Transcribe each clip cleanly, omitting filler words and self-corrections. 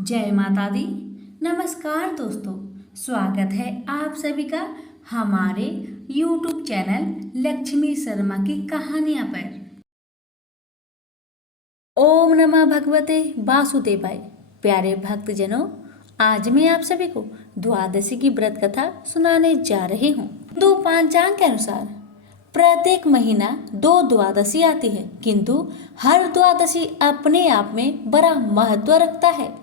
जय माता दी। नमस्कार दोस्तों, स्वागत है आप सभी का हमारे YouTube चैनल लक्ष्मी शर्मा की कहानियां पर। ओम नमः भगवते वासुदेवाय। प्यारे भक्तजनों, आज मैं आप सभी को द्वादशी की व्रत कथा सुनाने जा रही हूँ। हिंदू पंचांग के अनुसार प्रत्येक महीना 2 द्वादशी आती है, किंतु हर द्वादशी अपने आप में बड़ा महत्व रखता है,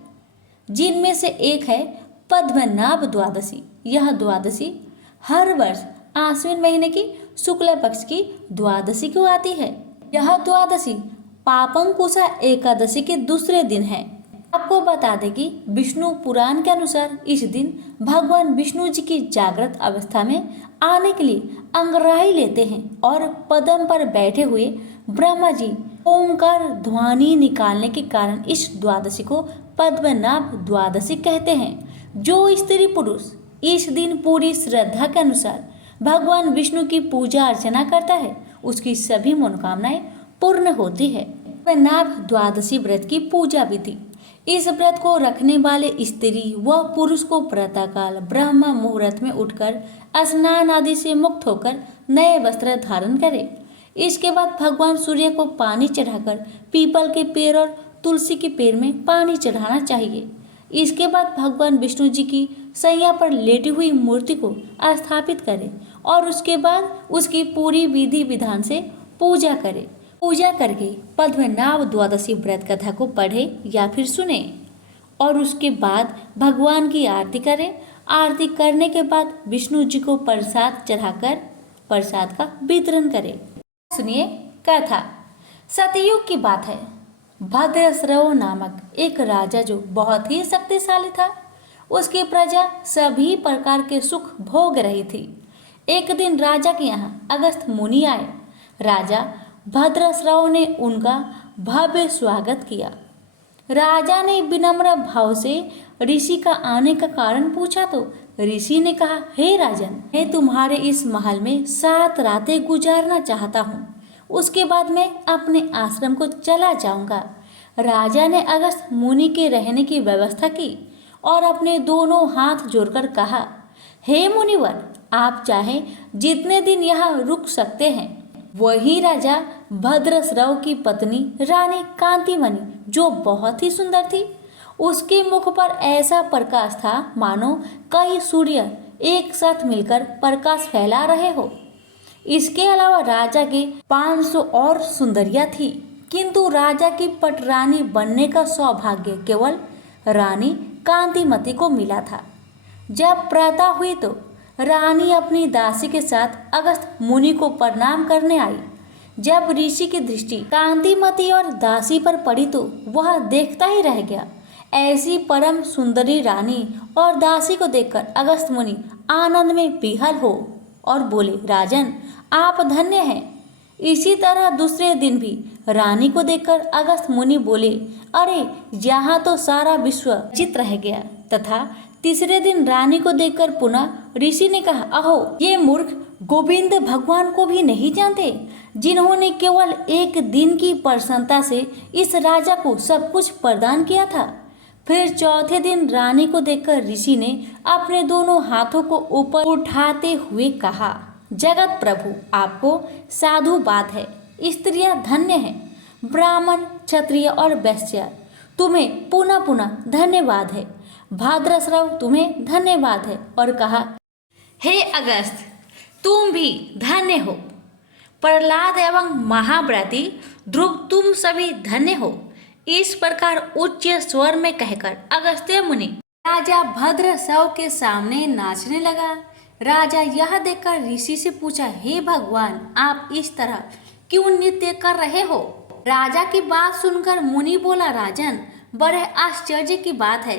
जिनमें से एक है पद्मनाभ द्वादशी। यह द्वादशी हर वर्ष आश्विन महीने की शुक्ल पक्ष की द्वादशी को आती है। यह द्वादशी पापंकुशा एकादशी के दूसरे दिन है। आपको बता दें कि विष्णु पुराण के अनुसार इस दिन भगवान विष्णु जी की जागृत अवस्था में आने के लिए अंगराई लेते हैं और पद्म पर बैठे हुए ब्रह्मा जी ओंकार ध्वनि निकालने के कारण इस द्वादशी को पद्मनाभ द्वादशी कहते हैं। जो स्त्री पुरुष इस दिन पूरी श्रद्धा के अनुसार भगवान विष्णु की पूजा अर्चना करता है, उसकी सभी मनोकामनाएं पूर्ण होती है। पद्मनाभ द्वादशी व्रत की पूजा विधि। इस व्रत को रखने वाले स्त्री व पुरुष को प्रातःकाल ब्रह्म मुहूर्त में उठकर स्नान आदि से मुक्त होकर नए वस्त्र धारण करे। इसके बाद भगवान सूर्य को पानी चढ़ाकर पीपल के पेड़ और तुलसी के पेड़ में पानी चढ़ाना चाहिए। इसके बाद भगवान विष्णु जी की सैया पर लेटी हुई मूर्ति को स्थापित करें और उसके बाद उसकी पूरी विधि विधान से पूजा करें। पूजा करके पद्मनाभ द्वादशी व्रत कथा को पढ़े या फिर सुने और उसके बाद भगवान की आरती करें। आरती करने के बाद विष्णु जी को प्रसाद चढ़ाकर प्रसाद का वितरण करें। सुनिए कथा। सतयुग की बात है। भद्रश्रव नामक एक राजा जो बहुत ही शक्तिशाली था, उसकी प्रजा सभी प्रकार के सुख भोग रही थी। एक दिन राजा के यहाँ अगस्त्य मुनि आए। राजा भद्रश्रव ने उनका भव्य स्वागत किया। राजा ने विनम्र भाव से ऋषि का आने का कारण पूछा तो ऋषि ने कहा, हे राजन, मैं तुम्हारे इस महल में 7 रातें गुजारना चाहता हूँ, उसके बाद मैं अपने आश्रम को चला जाऊंगा। राजा ने अगस्त्य मुनि के रहने की व्यवस्था की और अपने दोनों हाथ जोड़कर कहा, हे मुनिवर, आप चाहें जितने दिन यहाँ रुक सकते हैं। वही राजा भद्रश्रव की पत्नी रानी कांतिमणि, जो बहुत ही सुंदर थी, उसके मुख पर ऐसा प्रकाश था मानो कई सूर्य एक साथ मिलकर प्रकाश फैला रहे हो। इसके अलावा राजा के 500 और सुंदरियां थी, किंतु राजा की पटरानी बनने का सौभाग्य केवल रानी कांतिमती को मिला था। जब प्रातः हुई तो रानी अपनी दासी के साथ अगस्त्य मुनि को प्रणाम करने आई। जब ऋषि की दृष्टि कांतिमती और दासी पर पड़ी तो वह देखता ही रह गया। ऐसी परम सुंदरी रानी और दासी को देखकर अगस्त्य मुनि आनंद में विह्वल हो और बोले, राजन, आप धन्य हैं। इसी तरह दूसरे दिन भी रानी को देखकर अगस्त्य मुनि बोले, अरे, यहाँ तो सारा विश्व चित रह गया। तथा तीसरे दिन रानी को देखकर पुनः ऋषि ने कहा, अहो, ये मूर्ख गोविंद भगवान को भी नहीं जानते, जिन्होंने केवल एक दिन की प्रसन्नता से इस राजा को सब कुछ प्रदान किया था। फिर चौथे दिन रानी को देखकर ऋषि ने अपने दोनों हाथों को ऊपर उठाते हुए कहा, जगत प्रभु, आपको साधुवाद है। स्त्रियां धन्य हैं। ब्राह्मण, क्षत्रिय और वैश्य, तुम्हें पुनः पुनः धन्यवाद है। भद्रश्रव, तुम्हें धन्यवाद है। और कहा, हे अगस्त्य, तुम भी धन्य हो। प्रहलाद एवं महाव्रती ध्रुव, तुम सभी धन्य हो। इस प्रकार उच्च स्वर में कहकर अगस्त्य मुनि राजा भद्रश्रव के सामने नाचने लगा। राजा यह देखकर ऋषि से पूछा, हे भगवान, आप इस तरह क्यों नृत्य कर रहे हो? राजा की बात सुनकर मुनि बोला, राजन, बड़े आश्चर्य की बात है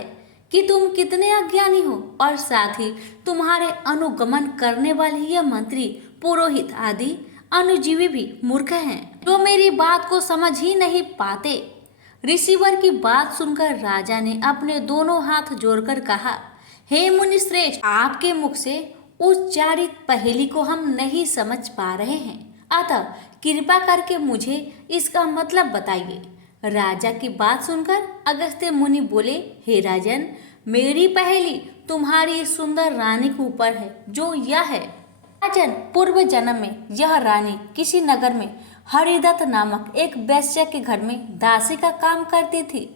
कि तुम कितने अज्ञानी हो और साथ ही तुम्हारे अनुगमन करने वाले यह मंत्री, पुरोहित आदि अनुजीवी भी मूर्ख हैं, जो मेरी बात को समझ ही नहीं पाते। ऋषिवर की बात सुनकर राजा ने अपने दोनों हाथ जोड़कर कहा, हे मुनि श्रेष्ठ, आपके मुख से उच्चारित पहेली को हम नहीं समझ पा रहे हैं, अतः कृपा करके मुझे इसका मतलब बताइए। राजा की बात सुनकर अगस्त्य मुनि बोले, हे राजन, मेरी पहेली तुम्हारी सुंदर रानी के ऊपर है, जो यह है। राजन, पूर्व जन्म में यह रानी किसी नगर में हरिदत्त नामक एक वैश्य के घर में दासी का काम करती थी।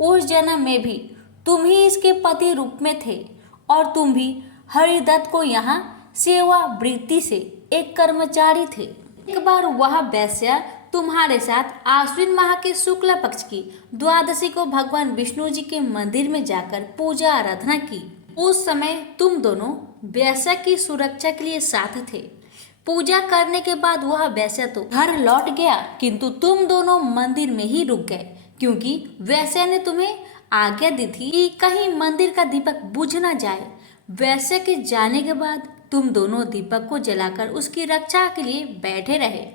उस जन्म में भी तुम ही इसके पति रूप में थे और तुम भी हरिदत्त को यहाँ सेवा वृत्ति से एक कर्मचारी थे। एक बार वह वैश्य तुम्हारे साथ आश्विन माह के शुक्ल पक्ष की द्वादशी को भगवान विष्णु जी के मंदिर में जाकर पूजा आराधना की। उस समय तुम दोनों वैश्य की सुरक्षा के लिए साथ थे। पूजा करने के बाद वह वैश्य तो घर लौट गया, किंतु तुम दोनों मंदिर में ही रुक गए, क्योंकि वैश्य ने तुम्हें आज्ञा दी थी कि कहीं मंदिर का दीपक बुझ न जाए। वैश्य के जाने के बाद तुम दोनों दीपक को जलाकर उसकी रक्षा के लिए बैठे रहे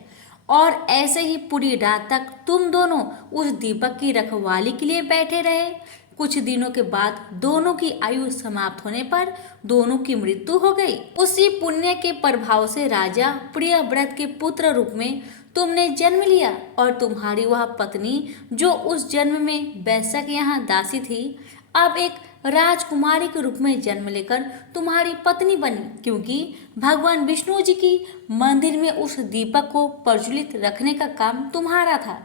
और ऐसे ही पूरी रात तक तुम दोनों उस दीपक की रखवाली के लिए बैठे रहे। कुछ दिनों के बाद दोनों की आयु समाप्त होने पर दोनों की मृत्यु हो गई। उसी पुण्य के प्रभाव से राजा प्रियव्रत के पुत्र रूप में तुमने जन्म लिया और तुम्हारी वह पत्नी जो उस जन्म में वैश्य के यहाँ दासी थी, अब एक राजकुमारी के रूप में जन्म लेकर तुम्हारी पत्नी बनी, क्योंकि भगवान विष्णु जी की मंदिर में उस दीपक को प्रज्वलित रखने का काम तुम्हारा था,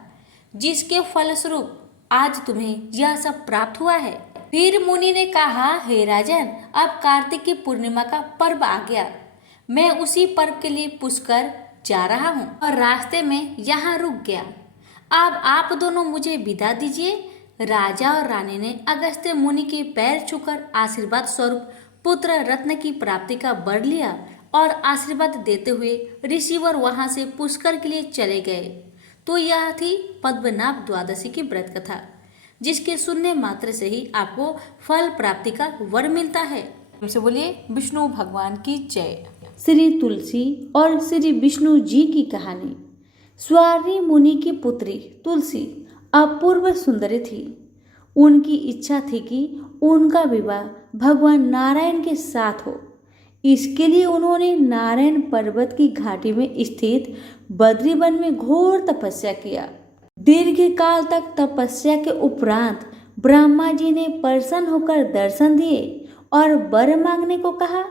जिसके फलस्वरूप आज तुम्हें यह सब प्राप्त हुआ है। फिर मुनि ने कहा, हे राजन, अब कार्तिक की पूर्णिमा का पर्व आ गया। मैं उसी पर्व के लिए पुष्कर जा रहा हूँ और रास्ते में यहाँ रुक गया। अब आप दोनों मुझे विदा दीजिए। राजा और रानी ने अगस्त्य मुनि के पैर छूकर आशीर्वाद स्वरूप पुत्र रत्न की प्राप्ति का वर लिया और आशीर्वाद देते हुए ऋषिवर वहां से पुष्कर के लिए चले गए। तो यह थी पद्मनाभ द्वादशी की व्रत कथा, जिसके सुनने मात्र से ही आपको फल प्राप्ति का वर मिलता है। हमसे बोलिए विष्णु भगवान की जय। श्री तुलसी और श्री विष्णु जी की कहानी। स्वारी मुनि की पुत्री तुलसी अपूर्व सुंदरी थी। उनकी इच्छा थी कि उनका विवाह भगवान नारायण के साथ हो। इसके लिए उन्होंने नारायण पर्वत की घाटी में स्थित बद्री वन में घोर तपस्या किया। दीर्घ काल तक तपस्या के उपरांत ब्रह्मा जी ने प्रसन्न होकर दर्शन दिए और वर मांगने को कहा।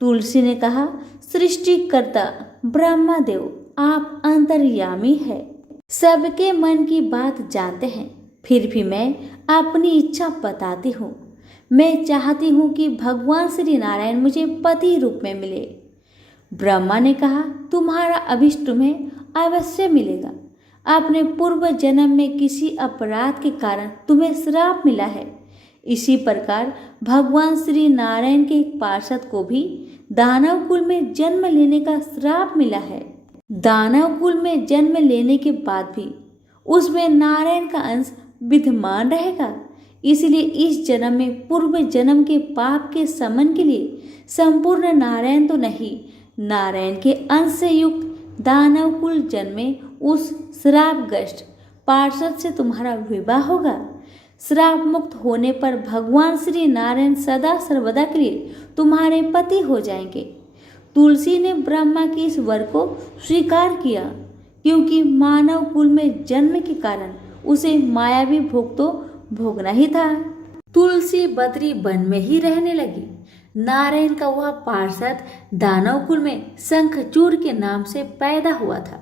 तुलसी ने कहा, सृष्टिकर्ता ब्रह्मा देव, आप अंतर्यामी है, सबके मन की बात जानते हैं, फिर भी मैं अपनी इच्छा बताती हूँ। मैं चाहती हूँ कि भगवान श्री नारायण मुझे पति रूप में मिले। ब्रह्मा ने कहा, तुम्हारा अभिष्ट तुम्हें अवश्य मिलेगा। अपने पूर्व जन्म में किसी अपराध के कारण तुम्हें श्राप मिला है। इसी प्रकार भगवान श्री नारायण के एक पार्षद को भी दानव कुल में जन्म लेने का श्राप मिला है। दानव कुल में जन्म लेने के बाद भी उसमें नारायण का अंश विद्यमान रहेगा। इसलिए इस जन्म में पूर्व जन्म के पाप के शमन के लिए संपूर्ण नारायण तो नहीं, नारायण के अंश से युक्त दानव कुल जन्मे उस श्रापग्रस्त पार्षद से तुम्हारा विवाह होगा। श्राप मुक्त होने पर भगवान श्री नारायण सदा सर्वदा के लिए तुम्हारे पति हो जाएंगे। तुलसी ने ब्रह्मा के इस वर को स्वीकार किया, क्योंकि मानव कुल में जन्म के कारण उसे मायावी भोग तो भोगना ही था। तुलसी बद्री वन में ही रहने लगी। नारायण का वह पार्षद दानव कुल में शंखचूड़ के नाम से पैदा हुआ था।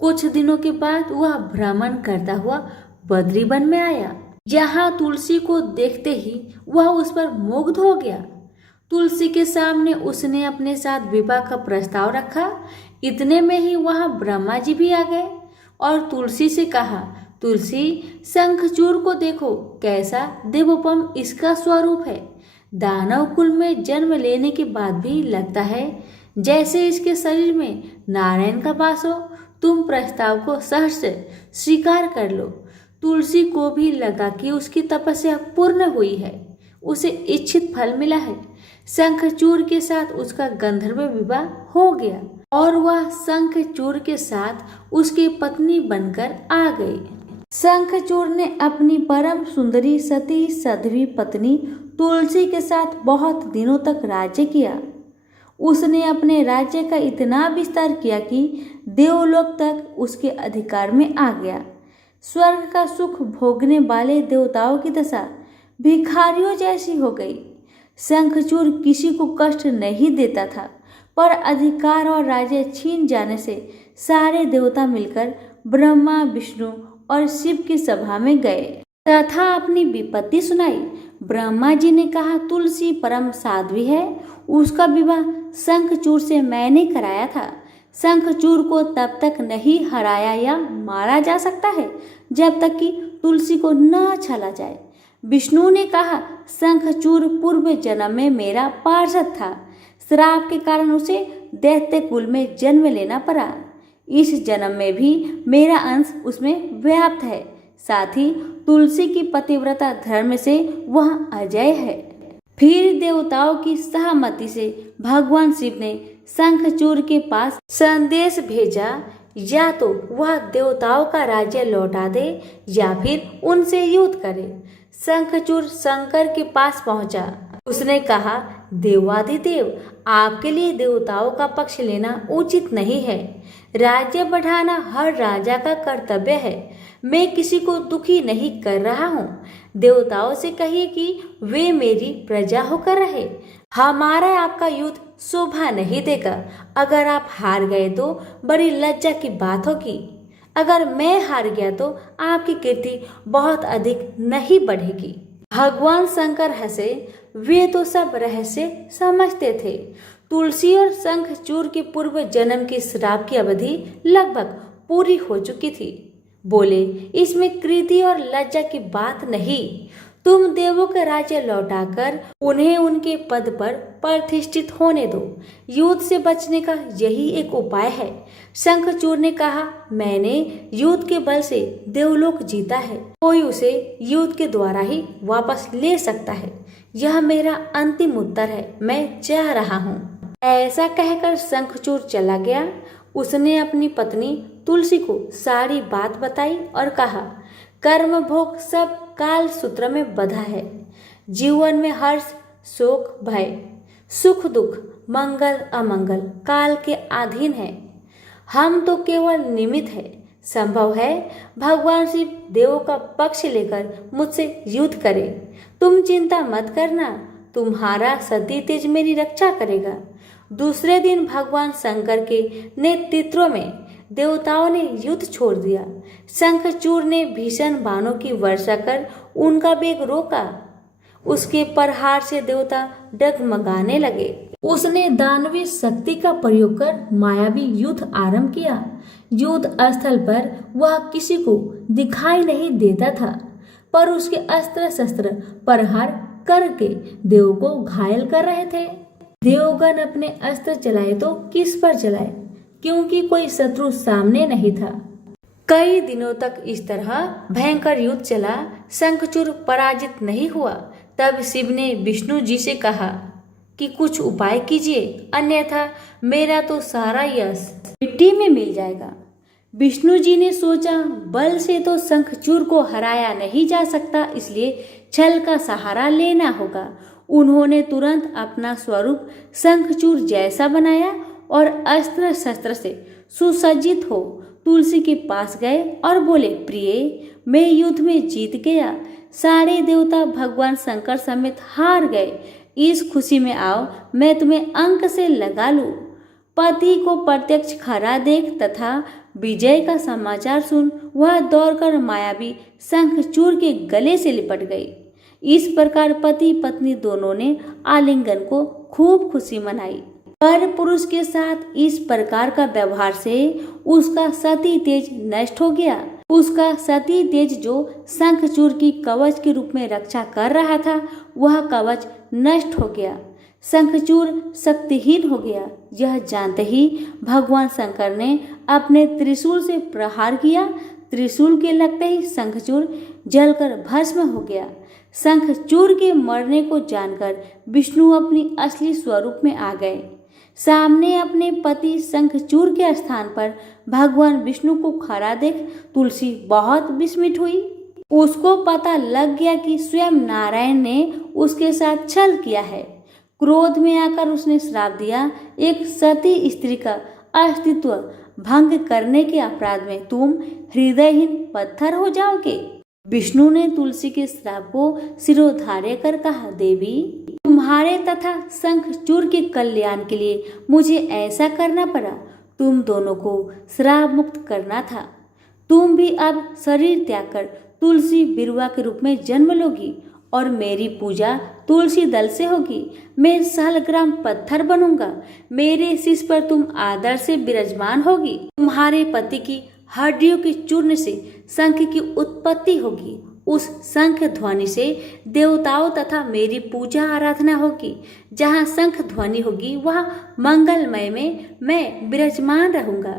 कुछ दिनों के बाद वह भ्रमण करता हुआ बद्री वन में आया। यहाँ तुलसी को देखते ही वह उस पर मुग्ध हो गया। तुलसी के सामने उसने अपने साथ विवाह का प्रस्ताव रखा। इतने में ही वहाँ ब्रह्मा जी भी आ गए और तुलसी से कहा, तुलसी, शंखचूड़ को देखो, कैसा देवोपम इसका स्वरूप है। दानव कुल में जन्म लेने के बाद भी लगता है जैसे इसके शरीर में नारायण का वास हो। तुम प्रस्ताव को सहर्ष स्वीकार कर लो। तुलसी को भी लगा कि उसकी तपस्या पूर्ण हुई है, उसे इच्छित फल मिला है। शंखचूड़ के साथ उसका गंधर्व विवाह हो गया और वह शंखचूड़ के साथ उसकी पत्नी बनकर आ गई। शंखचूड़ ने अपनी परम सुंदरी सती साध्वी पत्नी तुलसी के साथ बहुत दिनों तक राज्य किया। उसने अपने राज्य का इतना विस्तार किया कि देवलोक तक उसके अधिकार में आ गया। स्वर्ग का सुख भोगने वाले देवताओं की दशा भिखारियों जैसी हो गई। शंखचूड़ किसी को कष्ट नहीं देता था, पर अधिकार और राज्य छीन जाने से सारे देवता मिलकर ब्रह्मा, विष्णु और शिव की सभा में गए तथा अपनी विपत्ति सुनाई। ब्रह्मा जी ने कहा, तुलसी परम साध्वी है, उसका विवाह शंखचूड़ से मैंने कराया था। शंखचूड़ को तब तक नहीं हराया या मारा जा सकता है जब तक कि तुलसी को न छला जाए। विष्णु ने कहा, शंखचूड़ पूर्व जन्म में मेरा पार्षद था, श्राप के कारण उसे दैत्य कुल में जन्म लेना पड़ा। इस जन्म में भी मेरा अंश उसमें व्याप्त है, साथ ही तुलसी की पतिव्रता धर्म से वह अजय है। फिर देवताओं की सहमति से भगवान शिव ने शंखचूड़ के पास संदेश भेजा, या तो वह देवताओं का राज्य लौटा दे या फिर उनसे युद्ध करे। शंखचूड़ शंकर के पास पहुंचा। उसने कहा, देवाधिदेव, आपके लिए देवताओं का पक्ष लेना उचित नहीं है। राज्य बढ़ाना हर राजा का कर्तव्य है। मैं किसी को दुखी नहीं कर रहा हूँ। देवताओं से कहिए कि वे मेरी प्रजा होकर रहे। हमारा आपका युद्ध शोभा नहीं देगा। अगर आप हार गए तो बड़ी लज्जा की बात होगी। अगर मैं हार गया तो आपकी कीर्ति बहुत अधिक नहीं बढ़ेगी। भगवान शंकर हंसे। वे तो सब रहस्य समझते थे। तुलसी और शंखचूड़ के पूर्व जन्म के श्राप की अवधि लगभग पूरी हो चुकी थी। बोले, इसमें कृति और लज्जा की बात नहीं। तुम देवों के राज्य लौटाकर उन्हें उनके पद पर प्रतिष्ठित होने दो। युद्ध से बचने का यही एक उपाय है। शंखचूड़ ने कहा, मैंने युद्ध के बल से देवलोक जीता है। कोई उसे युद्ध के द्वारा ही वापस ले सकता है। यह मेरा अंतिम उत्तर है। मैं जा रहा हूँ। ऐसा कहकर शंखचूड़ चला गया। उसने अपनी पत्नी तुलसी को सारी बात बताई और कहा, कर्म भोग सब काल सूत्र में बंधा है। जीवन में हर्ष, शोक, भय, सुख, दुख, मंगल, अमंगल काल के अधीन है। हम तो केवल निमित्त है। संभव है भगवान शिव देवों का पक्ष लेकर मुझसे युद्ध करे। तुम चिंता मत करना, तुम्हारा सती तेज मेरी रक्षा करेगा। दूसरे दिन भगवान शंकर के नेतृत्व में देवताओं ने युद्ध छोड़ दिया। शंखचूड़ ने भीषण बाणों की वर्षा कर उनका वेग रोका। उसके प्रहार से देवता डगमगाने लगे। उसने दानवी शक्ति का प्रयोग कर मायावी युद्ध आरंभ किया। युद्ध स्थल पर वह किसी को दिखाई नहीं देता था, पर उसके अस्त्र शस्त्र प्रहार करके देवों को घायल कर रहे थे। देवगण अपने अस्त्र चलाए तो किस पर चलाए, क्योंकि कोई शत्रु सामने नहीं था। कई दिनों तक इस तरह भयंकर युद्ध चला। शंखचूड़ पराजित नहीं हुआ। तब शिव ने विष्णु जी से कहा कि कुछ उपाय कीजिए, अन्यथा मेरा तो सारा यश मिट्टी में मिल जाएगा। विष्णु जी ने सोचा, बल से तो शंखचूड़ को हराया नहीं जा सकता, इसलिए छल का सहारा लेना होगा। उन्होंने तुरंत अपना स्वरूप शंखचूड़ जैसा बनाया और अस्त्र शस्त्र से सुसज्जित हो तुलसी के पास गए और बोले, प्रिय, मैं युद्ध में जीत गया। सारे देवता भगवान शंकर समेत हार गए। इस खुशी में आओ, मैं तुम्हें अंक से लगा लूं। पति को प्रत्यक्ष खरा देख तथा विजय का समाचार सुन वह दौड़कर मायावी शंखचूड़ के गले से लिपट गई। इस प्रकार पति पत्नी दोनों ने आलिंगन को खूब खुशी मनाई। पर पुरुष के साथ इस प्रकार का व्यवहार से उसका सती तेज नष्ट हो गया। उसका सती तेज जो शंखचूड़ की कवच के रूप में रक्षा कर रहा था, वह कवच नष्ट हो गया। शंखचूड़ शक्तिहीन हो गया। यह जानते ही भगवान शंकर ने अपने त्रिशूल से प्रहार किया। त्रिशूल के लगते ही शंखचूड़ जलकर भस्म हो गया। शंखचूड़ के मरने को जानकर विष्णु अपनी असली स्वरूप में आ गए। सामने अपने पति शंखचूड़ के स्थान पर भगवान विष्णु को खड़ा देख तुलसी बहुत विस्मित हुई। उसको पता लग गया कि स्वयं नारायण ने उसके साथ छल किया है। क्रोध में आकर उसने श्राप दिया, एक सती स्त्री का अस्तित्व भंग करने के अपराध में तुम हृदयहीन पत्थर हो जाओगे। विष्णु ने तुलसी के श्राप को सिरोधार्य कर कहा, देवी तुम्हारे तथा शंखचूड़ के कल्याण के लिए मुझे ऐसा करना पड़ा। तुम दोनों को श्राप मुक्त करना था। तुम भी अब शरीर त्याग कर तुलसी बिरुवा के रूप में जन्म लोगी और मेरी पूजा तुलसी दल से होगी। मैं सालग्राम पत्थर बनूंगा। मेरे शीश पर तुम आदर से विराजमान होगी। तुम्हारे पति की हड्डियों के चूर्ण से शंख की उत्पत्ति होगी। उस शंख ध्वनि से देवताओं तथा मेरी पूजा आराधना होगी। जहाँ शंख ध्वनि होगी वहाँ मंगलमय में मैं विराजमान रहूंगा।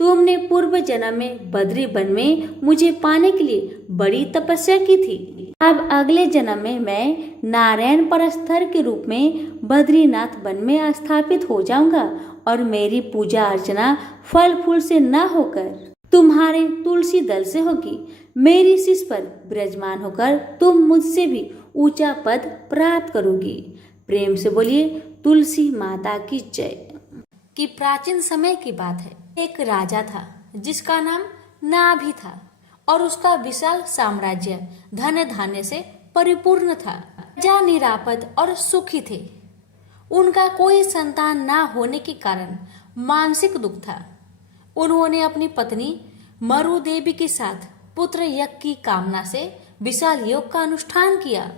तुमने पूर्व जन्म में बद्री वन में मुझे पाने के लिए बड़ी तपस्या की थी। अब अगले जन्म में मैं नारायण परस्तर के रूप में बद्रीनाथ वन में स्थापित हो जाऊंगा और मेरी पूजा अर्चना फल फूल से न होकर तुम्हारे तुलसी दल से होगी। मेरी शीश पर विराजमान होकर तुम मुझसे भी ऊंचा पद प्राप्त करोगी। प्रेम से बोलिए तुलसी माता की जय। कि प्राचीन समय की बात है, एक राजा था जिसका नाम नाभि था और उसका विशाल साम्राज्य धन धान्य से परिपूर्ण था। राजा निरापद और सुखी थे। उनका कोई संतान ना होने के कारण मानसिक दुख था। उन्होंने अपनी पत्नी मरु देवी के साथ पुत्र यज्ञ की कामना से विशाल योग का अनुष्ठान किया।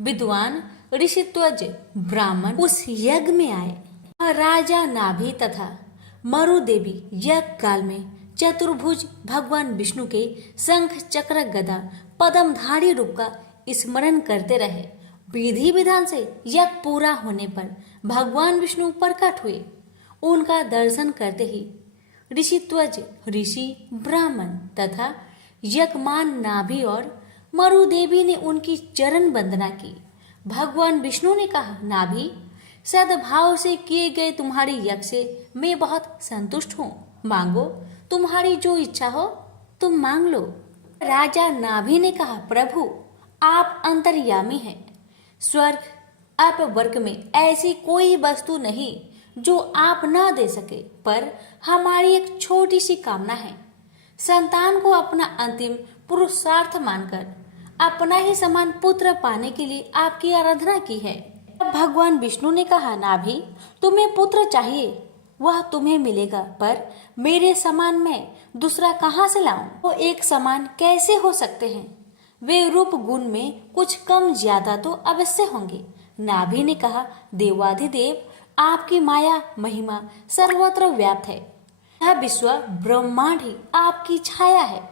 विद्वान ऋषित्वज ब्राह्मण उस यज्ञ में आए। राजा नाभि तथा मरु देवी यज्ञ काल में चतुर्भुज भगवान विष्णु के शंख चक्र गदा पद्मधारी रूप का स्मरण करते रहे। विधि विधान से यज्ञ पूरा होने पर भगवान विष्णु प्रकट हुए। उनका दर्शन करते ही ऋषित्वज ऋषि ब्राह्मण तथा यज्ञमान नाभि और मरु देवी ने उनकी चरण वंदना की। भगवान विष्णु ने कहा, नाभि सद्भाव से किए गए तुम्हारे यज्ञ से मैं बहुत संतुष्ट हूँ। मांगो, तुम्हारी जो इच्छा हो तुम मांग लो। राजा नाभि ने कहा, प्रभु आप अंतर्यामी हैं। स्वर्ग अपवर्ग में ऐसी कोई वस्तु नहीं जो आप न दे सके, पर हमारी एक छोटी सी कामना है। संतान को अपना अंतिम पुरुषार्थ मानकर अपना ही समान पुत्र पाने के लिए आपकी आराधना की है। भगवान विष्णु ने कहा, नाभि तुम्हें पुत्र चाहिए, वह तुम्हें मिलेगा, पर मेरे समान मैं दूसरा कहाँ से लाऊं? वो एक समान कैसे हो सकते हैं? वे रूप गुण में कुछ कम ज्यादा तो अवश्य होंगे। नाभि ने कहा, देवाधिदेव आपकी माया महिमा सर्वत्र व्याप्त है। यह विश्व ब्रह्मांड ही आपकी छाया है।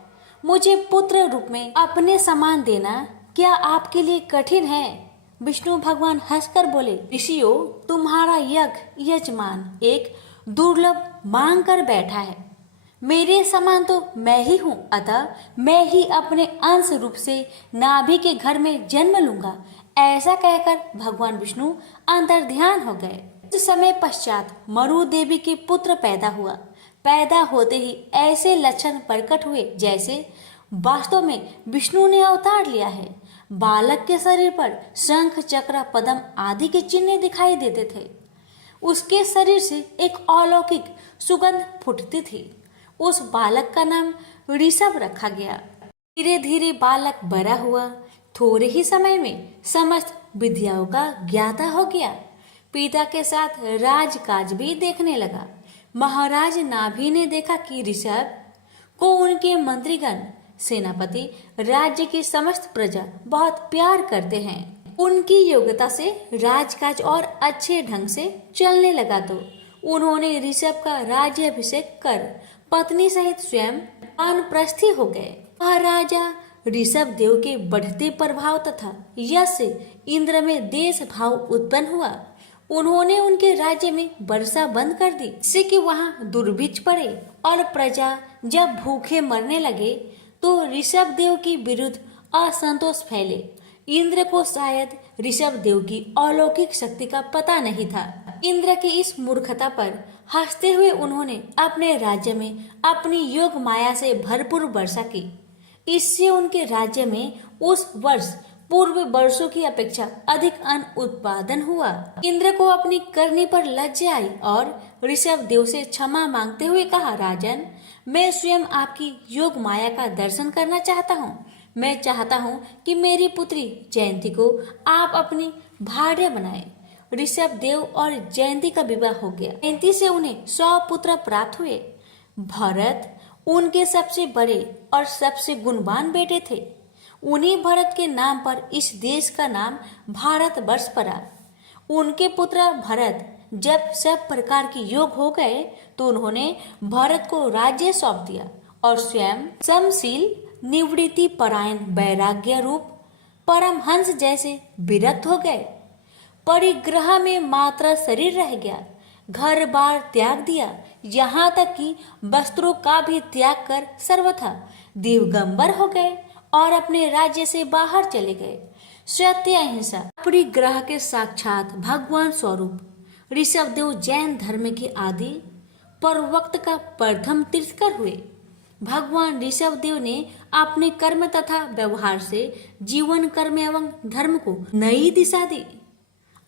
मुझे पुत्र रूप में अपने समान देना क्या आपके लिए कठिन है? विष्णु भगवान हंसकर बोले, ऋषियों तुम्हारा यज्ञ यजमान एक दुर्लभ मांग कर बैठा है। मेरे समान तो मैं ही हूँ, अतः मैं ही अपने अंश रूप से नाभि के घर में जन्म लूंगा। ऐसा कहकर भगवान विष्णु अंतर्ध्यान हो गए। कुछ समय पश्चात मरु देवी के पुत्र पैदा हुआ। पैदा होते ही ऐसे लक्षण प्रकट हुए जैसे वास्तव में विष्णु ने अवतार लिया है। बालक के शरीर पर शंख चक्र पद्म आदि के चिन्ह दिखाई देते थे। उसके शरीर से एक अलौकिक सुगंध फूटती थी। उस बालक का नाम ऋषभ रखा गया। धीरे धीरे बालक बड़ा हुआ। थोड़े ही समय में समस्त विद्याओं का ज्ञाता हो गया। पिता के साथ राजकाज भी देखने लगा। महाराज नाभि ने देखा कि ऋषभ को उनके मंत्रीगण, सेनापति, राज्य की समस्त प्रजा बहुत प्यार करते हैं। उनकी योग्यता से राजकाज और अच्छे ढंग से चलने लगा तो उन्होंने ऋषभ का राज्याभिषेक कर पत्नी सहित स्वयं वानप्रस्थी हो गए। महाराजा ऋषभ देव के बढ़ते प्रभाव तथा यश से इंद्र में देश भाव उत्पन्न हुआ। उन्होंने उनके राज्य में वर्षा बंद कर दी, जिससे कि वहां दुर्भिक्ष पड़े और प्रजा जब भूखे मरने लगे तो ऋषभ देव के विरुद्ध असंतोष फैले। इंद्र को शायद ऋषभ देव की अलौकिक शक्ति का पता नहीं था। इंद्र की इस मूर्खता पर हंसते हुए उन्होंने अपने राज्य में अपनी योग माया से भरपूर वर्षा की। इससे उनके राज्य में उस वर्ष पूर्व वर्षों की अपेक्षा अधिक अन्न उत्पादन हुआ। इंद्र को अपनी करनी पर लज्जा आई और ऋषभ देव से क्षमा मांगते हुए कहा, राजन, मैं स्वयं आपकी योग माया का दर्शन करना चाहता हूँ। मैं चाहता हूँ कि मेरी पुत्री जयंती को आप अपनी भार्या बनाए। ऋषभ देव और जयंती का विवाह हो गया। जयंती से उन्हें 100 पुत्र प्राप्त हुए। भरत उनके सबसे बड़े और सबसे गुणवान बेटे थे। उन्हीं भरत के नाम पर इस देश का नाम भारतवर्ष पड़ा। उनके पुत्र भरत जब सब प्रकार के योग हो गए तो उन्होंने भरत को राज्य सौंप दिया और स्वयं समशील, निवृत्ति परायण, वैराग्य रूप परमहंस जैसे विरक्त हो गए। परिग्रह में मात्र शरीर रह गया। घर बार त्याग दिया, यहाँ तक कि वस्त्रों का भी त्याग कर सर्वथा दिगंबर हो गए और अपने राज्य से बाहर चले गए। सत्य अहिंसा परिग्रह के साक्षात भगवान स्वरूप ऋषभ देव जैन धर्म के आदि प्रवक्त का प्रथम तीर्थकर हुए। भगवान ऋषभ देव ने अपने कर्म तथा व्यवहार से जीवन, कर्म एवं धर्म को नई दिशा दी।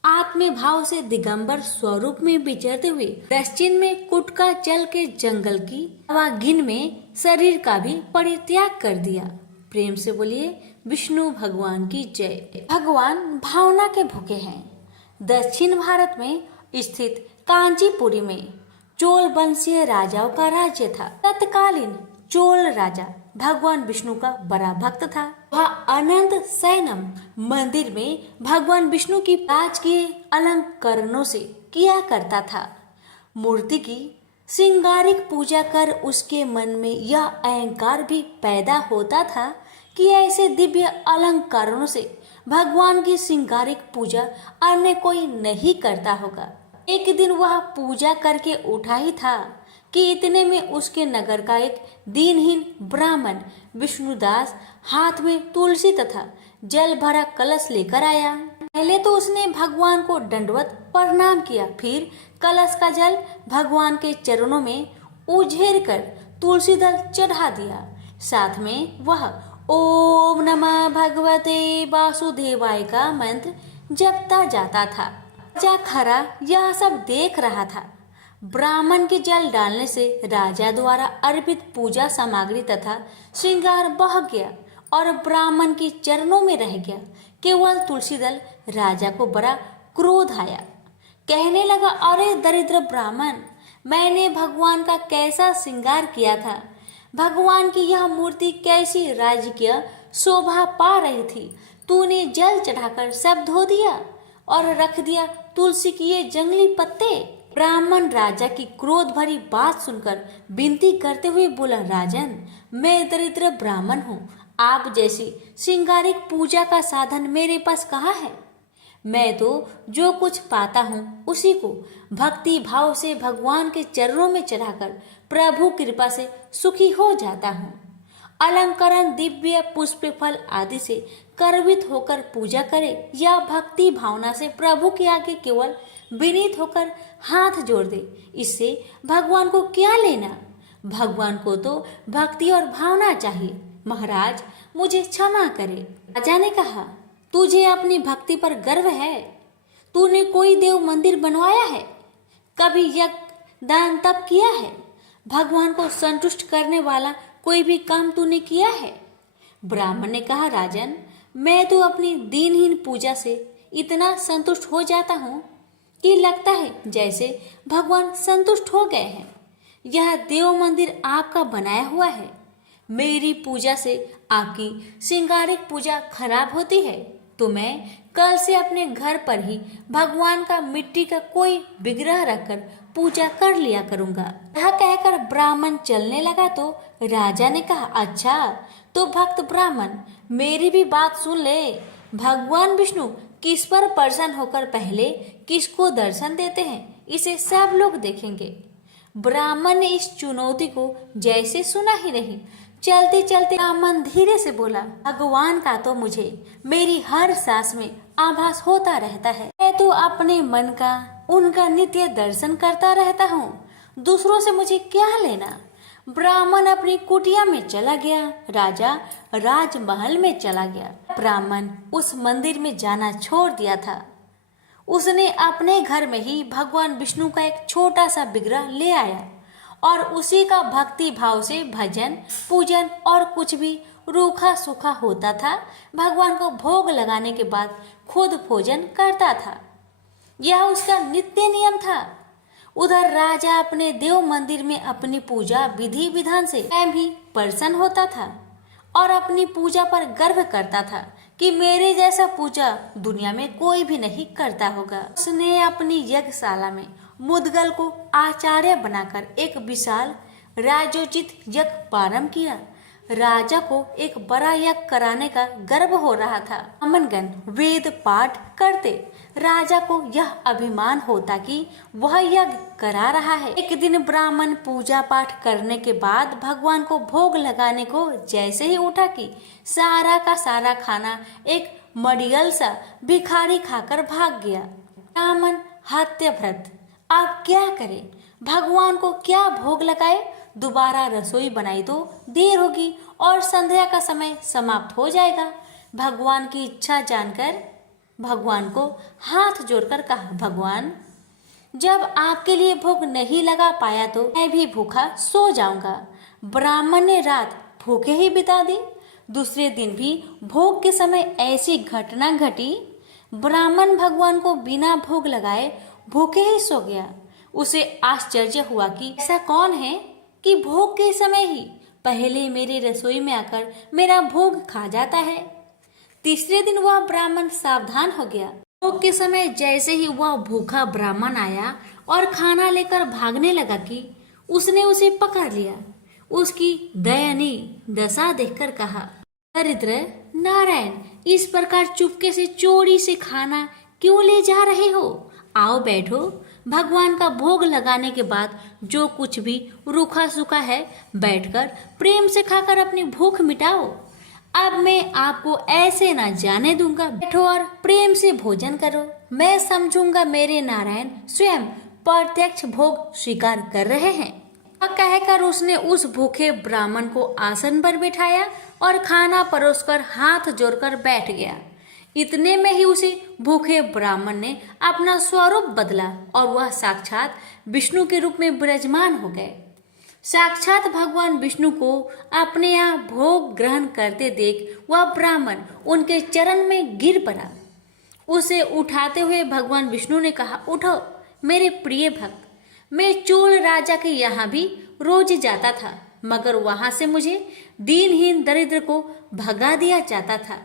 आत्म भाव से दिगंबर स्वरूप में विचरते हुए पश्चिम में कुटका जल के जंगल की आवागिन में शरीर का भी परित्याग कर दिया। प्रेम से बोलिए विष्णु भगवान की जय। भगवान भावना के भूखे हैं। दक्षिण भारत में स्थित कांचीपुरी में चोल वंशीय राजाओं का राज्य था। तत्कालीन चोल राजा भगवान विष्णु का बड़ा भक्त था। वह अनंत शयनम मंदिर में भगवान विष्णु की राजकीय अलंकरणों से किया करता था। मूर्ति की श्रृंगारिक पूजा कर उसके मन में यह अहंकार भी पैदा होता था कि ऐसे दिव्य अलंकरणों से भगवान की श्रृंगारिक पूजा अन्य कोई नहीं करता होगा। एक दिन वह पूजा करके उठा ही था कि इतने में उसके नगर का एक दीनहीन ब्राह्मण विष्णुदास हाथ में तुलसी तथा जल भरा कलश लेकर आया। पहले तो उसने भगवान को दंडवत प्रणाम किया, फिर कलश का जल भगवान के चरणों में उझेर कर तुलसी दल चढ़ा दिया। साथ में वह ओम नमः भगवते वासुदेवाय का मंत्र जपता जाता था। राजा खरा यह सब देख रहा था। ब्राह्मण के जल डालने से राजा द्वारा अर्पित पूजा सामग्री तथा श्रृंगार बह गया और ब्राह्मण के चरणों में रह गया केवल तुलसी दल। राजा को बड़ा क्रोध आया। कहने लगा, अरे दरिद्र ब्राह्मण, मैंने भगवान का कैसा श्रृंगार किया था। भगवान की यह मूर्ति कैसी राजकीय शोभा पा रही थी। तूने जल चढ़ाकर सब धो दिया और रख दिया तुलसी के ये जंगली पत्ते। ब्राह्मण राजा की क्रोध भरी बात सुनकर विनती करते हुए बोला, राजन, मैं दरिद्र ब्राह्मण हूँ। आप जैसी श्रृंगारिक पूजा का साधन मेरे पास कहाँ है। मैं तो जो कुछ पाता हूँ उसी को भक्ति भाव से भगवान के चरणों में चढ़ाकर प्रभु कृपा से सुखी हो जाता हूँ। अलंकरण, दिव्य पुष्प, फल आदि से गर्वित होकर पूजा करे या भक्ति भावना से प्रभु के आगे केवल विनीत होकर हाथ जोड़ दे, इससे भगवान को क्या लेना। भगवान को तो भक्ति और भावना चाहिए। महाराज, मुझे क्षमा करे। राजा ने कहा, तुझे अपनी भक्ति पर गर्व है। तूने कोई देव मंदिर बनवाया है, कभी यज्ञ दान तप किया है, भगवान को संतुष्ट करने वाला कोई भी काम तूने किया है। ब्राह्मण ने कहा, राजन, मैं तो अपनी दीनहीन पूजा से इतना संतुष्ट हो जाता हूँ कि लगता है जैसे भगवान संतुष्ट हो गए हैं। यह देव मंदिर आपका बनाया हुआ है। मेरी पूजा से आपकी श्रृंगारिक पूजा खराब होती है तो मैं कल से अपने घर पर ही भगवान का मिट्टी का कोई विग्रह रखकर पूजा कर लिया करूंगा। यह कहकर ब्राह्मण चलने लगा तो राजा ने कहा, अच्छा तो भक्त ब्राह्मण, मेरी भी बात सुन ले। भगवान विष्णु किस पर प्रसन्न होकर पहले किसको दर्शन देते हैं, इसे सब लोग देखेंगे। ब्राह्मण ने इस चुनौती को जैसे सुना ही नहीं। चलते चलते ब्राह्मण धीरे से बोला, भगवान का तो मुझे मेरी हर सांस में आभास होता रहता है। मैं तो अपने मन का उनका नित्य दर्शन करता रहता हूँ। दूसरों से मुझे क्या लेना। ब्राह्मण अपनी कुटिया में चला गया। राजा राजमहल में चला गया। ब्राह्मण उस मंदिर में जाना छोड़ दिया था। उसने अपने घर में ही भगवान विष्णु का एक छोटा सा विग्रह ले आया और उसी का भक्ति भाव से भजन पूजन और कुछ भी रूखा सूखा होता था भगवान को भोग लगाने के बाद खुद भोजन करता था। यह उसका नित्य नियम था। उधर राजा अपने देव मंदिर में अपनी पूजा विधि विधान से स्वयं ही प्रसन्न होता था और अपनी पूजा पर गर्व करता था कि मेरे जैसा पूजा दुनिया में कोई भी नहीं करता होगा। उसने अपनी यज्ञशाला में मुद्गल को आचार्य बनाकर एक विशाल राजोचित यज्ञ प्रारंभ किया। राजा को एक बड़ा यज्ञ कराने का गर्व हो रहा था। ब्राह्मणगण वेद पाठ करते। राजा को यह अभिमान होता कि वह यज्ञ करा रहा है। एक दिन ब्राह्मण पूजा पाठ करने के बाद भगवान को भोग लगाने को जैसे ही उठा कि सारा का सारा खाना एक मडियल सा भिखारी खाकर भाग गया। ब्राह्मण हत्यभ्रत अब क्या करे, भगवान को क्या भोग लगाए। दोबारा रसोई बनाई तो देर होगी और संध्या का समय समाप्त हो जाएगा। भगवान की इच्छा जानकर भगवान को हाथ जोड़कर कहा, भगवान जब आपके लिए भोग नहीं लगा पाया तो मैं भी भूखा सो जाऊंगा। ब्राह्मण ने रात भूखे ही बिता दी। दूसरे दिन भी भोग के समय ऐसी घटना घटी। ब्राह्मण भगवान को बिना भोग लगाए भूखे ही सो गया। उसे आश्चर्य हुआ कि ऐसा कौन है कि भोग के समय ही पहले मेरी रसोई में आकर मेरा भोग खा जाता है। तीसरे दिन वह ब्राह्मण सावधान हो गया। भोग के समय जैसे ही वह भूखा ब्राह्मण आया और खाना लेकर भागने लगा कि उसने उसे पकड़ लिया। उसकी दयनीय दशा देखकर कहा, दरिद्र नारायण, इस प्रकार चुपके से चोरी से खाना क्यों ले जा रहे हो? आओ बैठो। भगवान का भोग लगाने के बाद जो कुछ भी रूखा सूखा है बैठकर प्रेम से खाकर अपनी भूख मिटाओ। अब मैं आपको ऐसे ना जाने दूंगा। बैठो और प्रेम से भोजन करो। मैं समझूंगा मेरे नारायण स्वयं प्रत्यक्ष भोग स्वीकार कर रहे हैं। कहकर उसने उस भूखे ब्राह्मण को आसन पर बिठाया और खाना परोसकर हाथ जोड़कर बैठ गया। इतने में ही उसे भूखे ब्राह्मण ने अपना स्वरूप बदला और वह साक्षात विष्णु के रूप में विराजमान हो गए। साक्षात भगवान विष्णु को अपने यहाँ भोग ग्रहण करते देख वह ब्राह्मण उनके चरण में गिर पड़ा। उसे उठाते हुए भगवान विष्णु ने कहा, उठो मेरे प्रिय भक्त, मैं चोल राजा के यहाँ भी रोज जाता था, मगर वहां से मुझे दीनहीन दरिद्र को भगा दिया जाता था।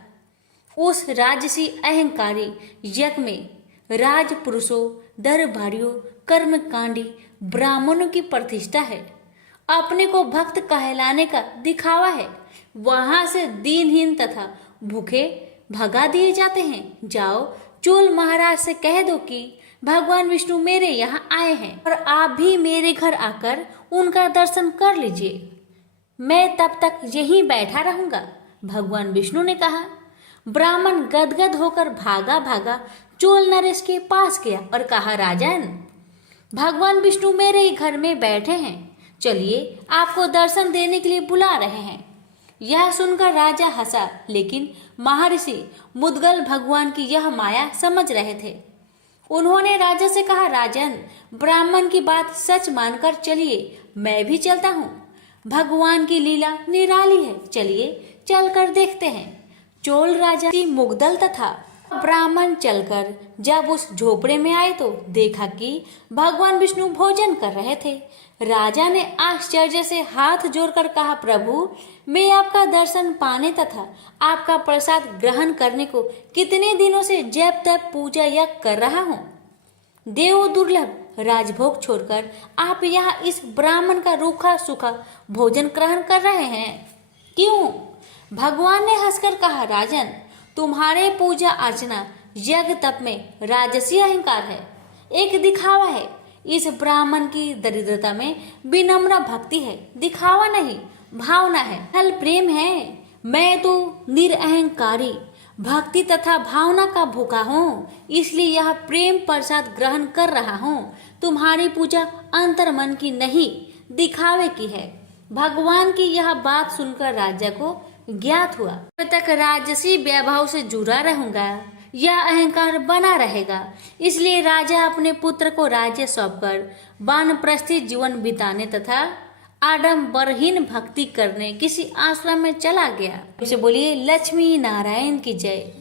उस राजसी अहंकारी यज्ञ में राजपुरुषों, दरबारियों, कर्मकांडी ब्राह्मणों की प्रतिष्ठा है। अपने को भक्त कहलाने का दिखावा है। वहां से दीनहीन तथा भूखे भगा दिए जाते हैं। जाओ चोल महाराज से कह दो कि भगवान विष्णु मेरे यहाँ आए हैं और आप भी मेरे घर आकर उनका दर्शन कर लीजिए। मैं तब तक यहीं बैठा रहूंगा। भगवान विष्णु ने कहा। ब्राह्मण गदगद होकर भागा भागा चोल नरेश के पास गया और कहा, राजन, भगवान विष्णु मेरे ही घर में बैठे हैं, चलिए आपको दर्शन देने के लिए बुला रहे हैं। यह सुनकर राजा हंसा, लेकिन महर्षि मुद्गल भगवान की यह माया समझ रहे थे। उन्होंने राजा से कहा, राजन, ब्राह्मण की बात सच मानकर चलिए, मैं भी चलता हूँ। भगवान की लीला निराली है, चलिए चलकर देखते हैं। चोल राजा की मुग्धल तथा ब्राह्मण चलकर जब उस झोपड़े में आए तो देखा कि भगवान विष्णु भोजन कर रहे थे। राजा ने आश्चर्य से हाथ जोड़कर कहा, प्रभु, मैं आपका दर्शन पाने तथा आपका प्रसाद ग्रहण करने को कितने दिनों से जब तक पूजा यज्ञ कर रहा हूँ। देव दुर्लभ राजभोग छोड़कर आप यहाँ इस ब्राह्मण का रूखा सूखा भोजन ग्रहण कर रहे हैं, क्यों? भगवान ने हंसकर कहा, राजन, तुम्हारे पूजा अर्चना यज्ञ तप में राजसी अहंकार है, एक दिखावा है। इस ब्राह्मण की दरिद्रता में विनम्र भक्ति है, दिखावा नहीं, भावना है, फल प्रेम है। मैं तो निरअहंकारी भक्ति तथा भावना का भूखा हूँ, इसलिए यह प्रेम प्रसाद ग्रहण कर रहा हूँ। तुम्हारी पूजा अंतर मन की नहीं, दिखावे की है। भगवान की यह बात सुनकर राजा को ज्ञात हुआ। जब तक राजसी वैभव से जुड़ा रहूंगा यह अहंकार बना रहेगा, इसलिए राजा अपने पुत्र को राज्य सौंपकर वानप्रस्थी जीवन बिताने तथा आडंबरहीन भक्ति करने किसी आश्रम में चला गया। उसे बोलिए लक्ष्मी नारायण की जय।